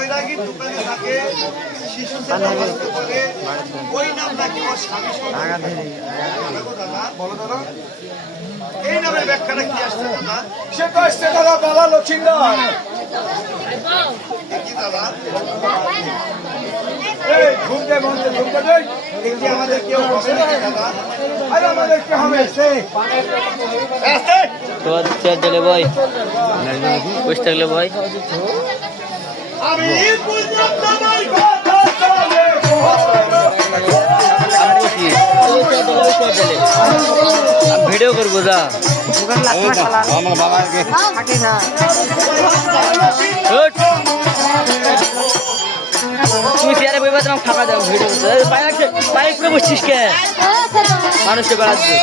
বৈরাগী দোকানে থাকে, শিশু সেবা করতে পারে, ওই নাম নাকি ওর স্বামী দাদা, বলো দাদা এই নামের ব্যাখ্যাটা কি আসছে দাদা? সে তো আসছে দাদা বালা লক্ষিন্দর। কি দাদা? এই ঘুমতে ঘুমতে ঘুমতে যাই, কি আমাদের কেউ বসে নাকি দাদা? আরে আমাদের কি হবে সে চেয়ার দিলে ভাই, বসে থাকলে ভাই। আমি বুঝলাম তোমার কথা চলে ভিডিও করবো যা তুমি চেয়ারে বইবা তোমার ফাঁকা দাও ভিডিও করতে বাইক করে বসছিস কে মানুষকে বেড়াচ্ছে